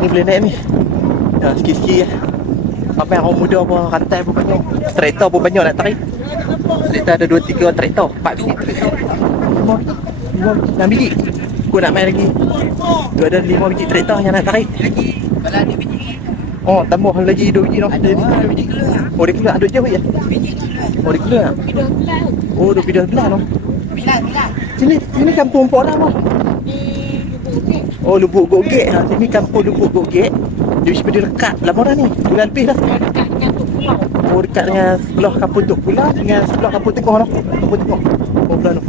ni boleh naik ni. Ya, sikit-sikit lah. Sampai orang muda pun, rantai pun banyak. Traktor pun banyak nak tarik. Traktor ada 2-3 traktor. 4 biji traktor. 5 biji. Aku nak main lagi. Dia ada 5 biji traktor yang nak tarik. Kalau ada biji. Oh, tambah lagi 2 biji tau. Ada 2 biji keluar. Oh, dia keluar. Ada je ya? Biji keluar. Oh, dia keluar. Pindah belah. Oh, dia pindah belah tau. Bilang. Sini kampung Pok Ram lah. Di Lubuk ni. Oh, Lubuk Gogek. Ha, sini kampung Lubuk Gogek. Dia mesti pada dekat lama dah ni. Bulan lebih dah. Dekat dengan tu pulau. Oh, dekat dengan sebelah kampung tu pula dengan sebelah kampung Tengah tu. Kampung Tengah. Oh, belah tu.